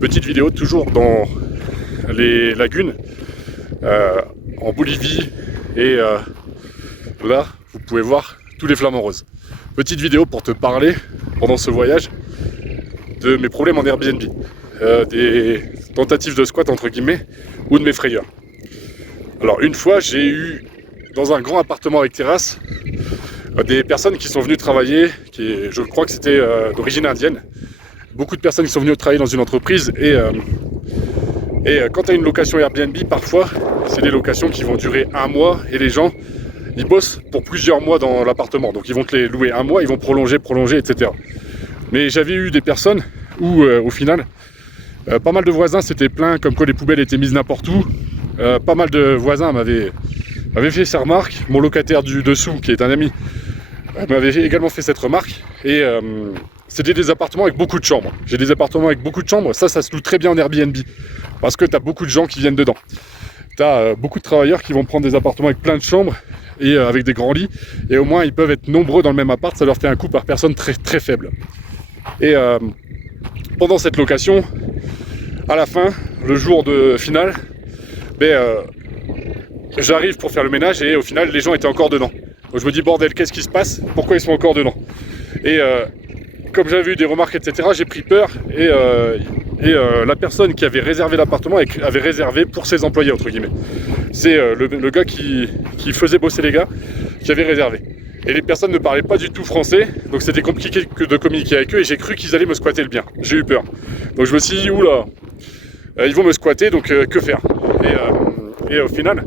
Petite vidéo toujours dans les lagunes en Bolivie et là vous pouvez voir tous les flamants roses. Petite vidéo pour te parler pendant ce voyage de mes problèmes en Airbnb, des tentatives de squat entre guillemets ou de mes frayeurs. Alors une fois j'ai eu dans un grand appartement avec terrasse des personnes qui sont venues travailler, je crois que c'était d'origine indienne. Beaucoup de personnes qui sont venues travailler dans une entreprise et quand tu as une location Airbnb, parfois c'est des locations qui vont durer un mois et les gens ils bossent pour plusieurs mois dans l'appartement, donc ils vont te les louer un mois, ils vont prolonger, etc. Mais j'avais eu des personnes où au final pas mal de voisins s'étaient plaints comme quoi les poubelles étaient mises n'importe où. Pas mal de voisins m'avaient fait ces remarques. Mon locataire du dessous, qui est un ami, m'avait également fait cette remarque. Et c'était des appartements avec beaucoup de chambres. J'ai des appartements avec beaucoup de chambres. Ça se loue très bien en Airbnb. Parce que tu as beaucoup de gens qui viennent dedans. Tu as beaucoup de travailleurs qui vont prendre des appartements avec plein de chambres et avec des grands lits. Et au moins, ils peuvent être nombreux dans le même appart. Ça leur fait un coût par personne très, très faible. Et pendant cette location, à la fin, le jour de finale, j'arrive pour faire le ménage et au final les gens étaient encore dedans. Donc je me dis bordel, qu'est-ce qui se passe? Pourquoi ils sont encore dedans? Et comme j'avais eu des remarques etc, j'ai pris peur et la personne qui avait réservé l'appartement avait réservé pour ses employés entre guillemets. C'est le gars qui faisait bosser les gars qui avait réservé. Et les personnes ne parlaient pas du tout français, donc c'était compliqué de communiquer avec eux et j'ai cru qu'ils allaient me squatter le bien. J'ai eu peur. Donc je me suis dit oula, ils vont me squatter, donc que faire? Et au final,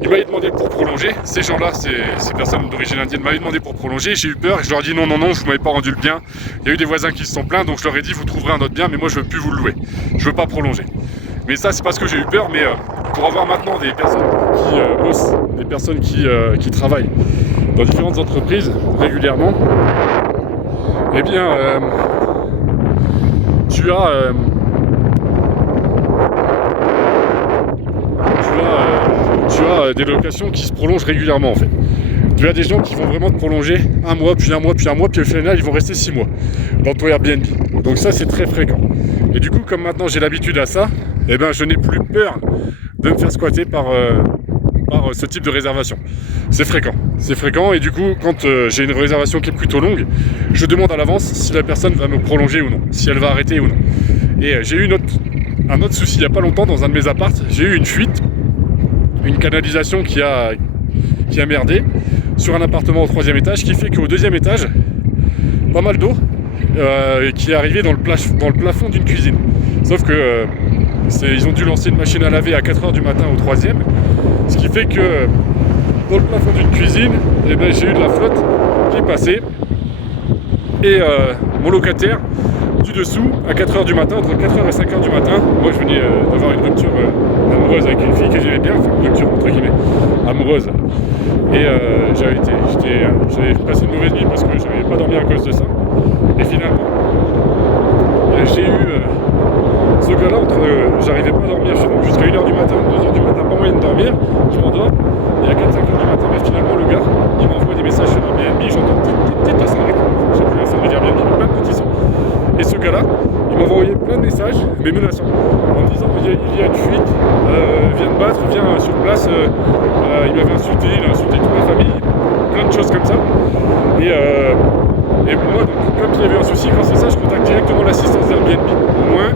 ils m'avaient demandé pour prolonger. Ces gens-là, ces personnes d'origine indienne m'avaient demandé pour prolonger. J'ai eu peur et je leur ai dit non, vous m'avez pas rendu le bien. Il y a eu des voisins qui se sont plaints, donc je leur ai dit vous trouverez un autre bien, mais moi je veux plus vous le louer. Je veux pas prolonger. Mais ça, c'est parce que j'ai eu peur. Mais pour avoir maintenant des personnes qui bossent, des personnes qui travaillent dans différentes entreprises régulièrement, eh bien, tu as des locations qui se prolongent régulièrement en fait. Tu as des gens qui vont vraiment te prolonger un mois, puis au final ils vont rester 6 mois dans ton Airbnb. Donc ça c'est très fréquent. Et du coup comme maintenant j'ai l'habitude à ça, eh ben je n'ai plus peur de me faire squatter par ce type de réservation. C'est fréquent et du coup quand j'ai une réservation qui est plutôt longue, je demande à l'avance si la personne va me prolonger ou non, si elle va arrêter ou non. Et j'ai eu un autre souci il n'y a pas longtemps dans un de mes apparts, j'ai eu une fuite, une canalisation qui a merdé sur un appartement au 3e étage, qui fait qu'au 2e étage, pas mal d'eau qui est arrivée dans le plafond d'une cuisine. Sauf que ils ont dû lancer une machine à laver à 4h du matin au 3e, ce qui fait que dans le plafond d'une cuisine, eh ben, j'ai eu de la flotte qui est passée et mon locataire du dessous à 4h du matin, entre 4h et 5h du matin, moi je venais d'avoir une rupture amoureuse avec une fille que j'aimais bien, enfin une rupture entre guillemets amoureuse, et j'avais passé une mauvaise nuit parce que j'avais pas dormi à cause de ça, et finalement j'ai eu ce gars là j'arrivais pas à dormir jusqu'à 1h du matin, 2h du matin, pas moyen de dormir, je m'endors et à 4-5h du matin, mais finalement le gars il m'envoie des messages sur Airbnb, j'entends la sonnerie, j'ai plus la sonnerie d'Airbnb, plein de petits sons. Et ce gars-là, il m'a envoyé plein de messages, mais menaçants, en me disant il y a une fuite, viens te battre, viens sur place. Il m'avait insulté, il a insulté toute ma famille, plein de choses comme ça. Et moi, donc, comme il y avait un souci, quand c'est ça, je contacte directement l'assistance d'Airbnb. Au moins,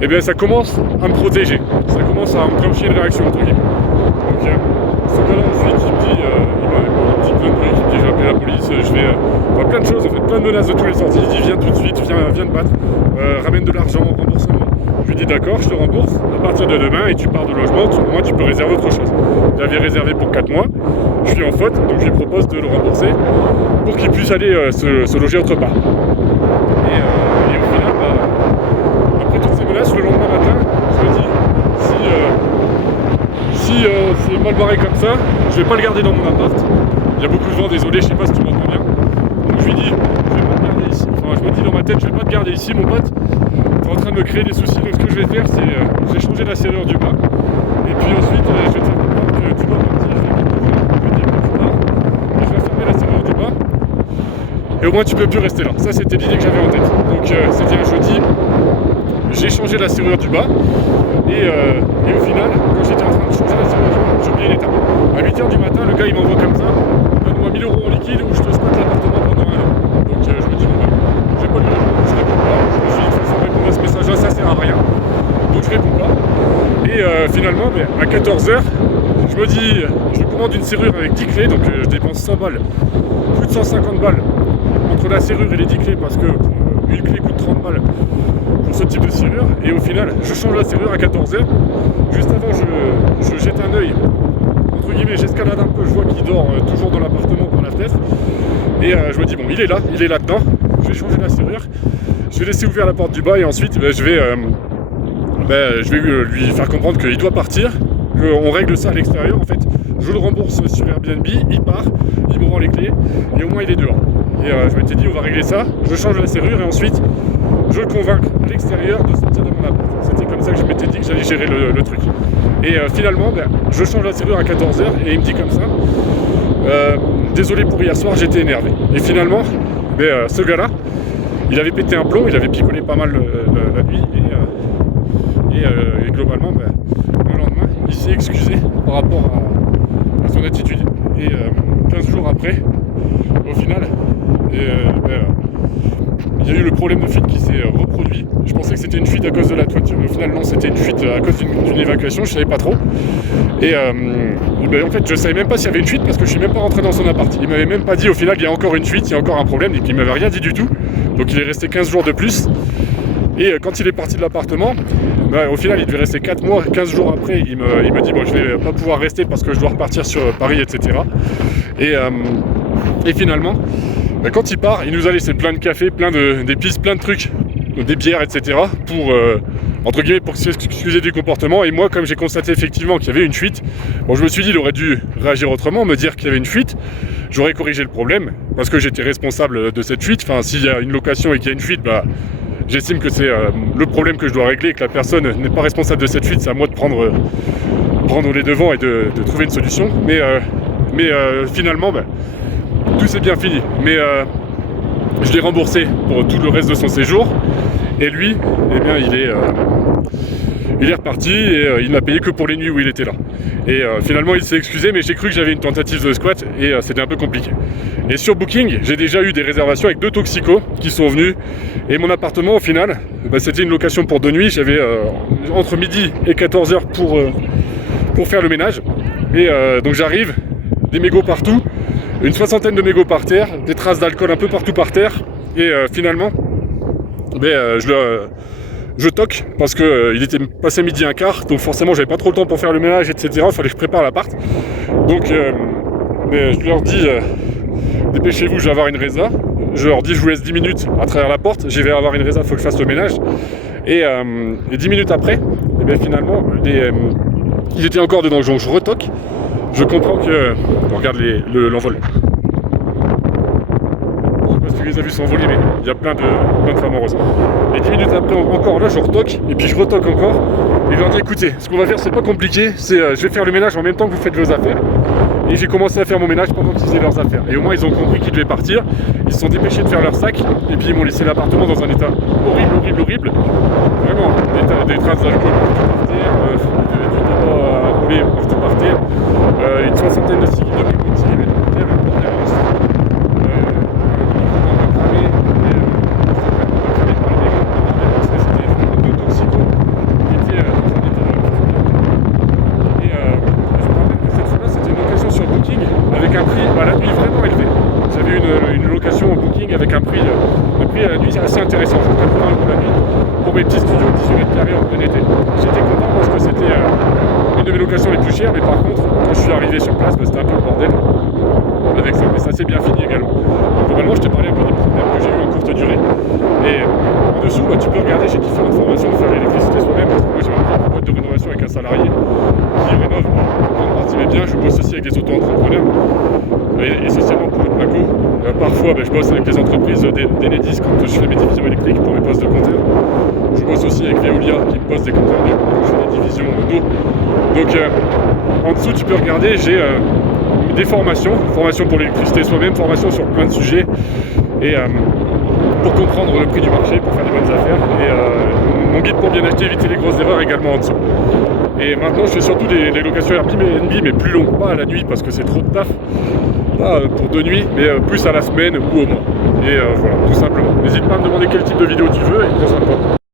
eh bien, ça commence à me protéger, ça commence à enclencher une réaction entre guillemets. Donc, ce gars-là, ensuite, il me dit plein de trucs, il me dit je vais appeler la police, je vais. Plein de choses, en fait, plein de menaces de tous les sorties. Il dit viens tout de suite, viens te battre, ramène de l'argent, remboursement. Je lui dis d'accord, je te rembourse à partir de demain et tu pars de logement, au moins tu peux réserver autre chose. J'avais réservé pour 4 mois, je suis en faute, donc je lui propose de le rembourser pour qu'il puisse aller se loger autre part. Et au final, après toutes ces menaces, le lendemain matin, je me dis si c'est mal barré comme ça, je vais pas le garder dans mon appart. Il y a beaucoup de vent, désolé, je sais pas si tu m'entends bien. Donc je lui dis, je vais pas te garder ici. Enfin, je me dis dans ma tête, je vais pas te garder ici, mon pote. T'es en train de me créer des soucis. Donc ce que je vais faire, c'est je vais changer la serrure du bas. Et puis ensuite, je vais te faire comprendre que tu dois partir. Je vais dire que tu pars. Et je vais fermer la serrure du bas. Et au moins, tu peux plus rester là. Ça, c'était l'idée que j'avais en tête. Donc c'était un jeudi. j'ai changé la serrure du bas et au final, quand j'étais en train de changer la serrure du bas, j'ai oublié l'étape. À 8h du matin, le gars il m'envoie comme ça, donne-moi 1000 € en liquide ou je te squatte l'appartement pendant 1 an. Donc je me dis bon bah, j'ai pas le numéro, je réponds pas, je me suis dit de toute façon répondre à ce message là ça sert à rien. Donc je réponds pas. Et finalement à 14h, je me dis, je commande une serrure avec 10 clés, donc je dépense 100 balles, plus de 150 balles entre la serrure et les 10 clés parce que une clé coûte 30 balles pour ce type de serrure. Et au final, je change la serrure à 14h. Juste avant, je jette un œil, entre guillemets, j'escalade un peu, je vois qu'il dort toujours dans l'appartement par la fenêtre. Et je me dis, bon, il est là dedans. Je vais changer la serrure. Je vais laisser ouvert la porte du bas et ensuite, je vais lui faire comprendre qu'il doit partir. On règle ça à l'extérieur, en fait, je le rembourse sur Airbnb, il part, il me rend les clés, et au moins il est dehors. Et je m'étais dit, on va régler ça, je change la serrure, et ensuite, je le convainc à l'extérieur de sortir de mon appart. C'était comme ça que je m'étais dit que j'allais gérer le truc. Et finalement, je change la serrure à 14h, et il me dit comme ça, désolé pour hier soir, j'étais énervé. Et finalement, ce gars-là, il avait pété un plomb, il avait picolé pas mal la nuit, et globalement, le lendemain, il s'est excusé par rapport à son attitude. Et 15 jours après, au final, il y a eu le problème de fuite qui s'est reproduit. Je pensais que c'était une fuite à cause de la toiture, mais au final non, c'était une fuite à cause d'une évacuation, je savais pas trop. Et en fait, je savais même pas s'il y avait une fuite parce que je suis même pas rentré dans son appart. Il m'avait même pas dit au final il y a encore une fuite, il y a encore un problème, et qu'il m'avait rien dit du tout. Donc il est resté 15 jours de plus. Et quand il est parti de l'appartement, au final il devait rester 4 mois, 15 jours après, il me dit bon, je vais pas pouvoir rester parce que je dois repartir sur Paris, etc. Et finalement, quand il part, il nous a laissé plein de café, plein d'épices, plein de trucs, des bières, etc. pour entre guillemets pour s'excuser du comportement. Et moi, comme j'ai constaté effectivement qu'il y avait une fuite, je me suis dit il aurait dû réagir autrement, me dire qu'il y avait une fuite, j'aurais corrigé le problème parce que j'étais responsable de cette fuite. Enfin, s'il y a une location et qu'il y a une fuite, j'estime que c'est le problème que je dois régler et que la personne n'est pas responsable de cette fuite. C'est à moi de prendre les devants et de trouver une solution. Mais finalement, tout s'est bien fini. Mais je l'ai remboursé pour tout le reste de son séjour. Et lui, il est reparti et il m'a payé que pour les nuits où il était là. Et finalement, il s'est excusé, mais j'ai cru que j'avais une tentative de squat et c'était un peu compliqué. Et sur Booking, j'ai déjà eu des réservations avec 2 toxicos qui sont venus. Et mon appartement, au final, c'était une location pour 2 nuits. J'avais entre midi et 14h pour faire le ménage. Et donc j'arrive, des mégots partout, une 60aine de mégots par terre, des traces d'alcool un peu partout par terre. Et finalement, je toque parce que il était passé midi un quart, donc forcément j'avais pas trop le temps pour faire le ménage, etc. Il fallait que je prépare l'appart. Donc je leur dis dépêchez-vous, je vais avoir une résa. Je leur dis je vous laisse 10 minutes à travers la porte, j'y vais avoir une résa, il faut que je fasse le ménage. Et 10 minutes après, finalement ils étaient encore dedans, donc je retoque. Je comprends que on regarde l'envol. Tu les as vus s'envoler, mais il y a plein de femmes heureuses. Et 10 minutes après, encore là, je retoque, et puis je retoque encore, et je leur dis écoutez, ce qu'on va faire, c'est pas compliqué, c'est je vais faire le ménage en même temps que vous faites vos affaires. Et j'ai commencé à faire mon ménage pendant qu'ils faisaient leurs affaires. Et au moins, ils ont compris qu'ils devaient partir, ils se sont dépêchés de faire leur sac, et puis ils m'ont laissé l'appartement dans un état horrible. Vraiment, des traces d'alcool partout par terre, du tabac à rouler partout par terre, une 60aine de cigarettes par terre, un bordel monstre. Avec un prix à la nuit vraiment élevé. J'avais une location au Booking avec un prix à la nuit assez intéressant, 80 € la nuit, pour mes petits studios de 18 mètres carrés en plein été. J'étais content parce que c'était une de mes locations les plus chères, mais par contre, quand je suis arrivé sur place, c'était un peu le bordel avec ça, mais ça s'est bien fini également. Donc globalement, je t'ai parlé un peu des problèmes que j'ai eu en courte durée. Et en dessous, tu peux regarder, j'ai différentes formations, faire l'électricité soi-même. Moi, j'ai ma propre boîte de rénovation avec un salarié qui rénove en grande partie mes biens. Je bosse aussi avec des auto-entrepreneurs, essentiellement pour le placo. Parfois, je bosse avec des entreprises d'Enedis quand je fais mes divisions électriques pour mes postes de compteurs. Je bosse aussi avec Veolia qui me pose des compteurs d'eau quand je fais des divisions d'eau. Donc, en dessous, tu peux regarder, j'ai des formations pour l'électricité soi-même, formations sur plein de sujets. Et pour comprendre le prix du marché, pour faire des bonnes affaires. Et mon guide pour bien acheter, éviter les grosses erreurs également en dessous. Et maintenant je fais surtout des locations Airbnb mais plus longues, pas à la nuit parce que c'est trop de taf, pas pour 2 nuits, mais plus à la semaine ou au mois. Et voilà, tout simplement. N'hésite pas à me demander quel type de vidéo tu veux et prends soin de toi.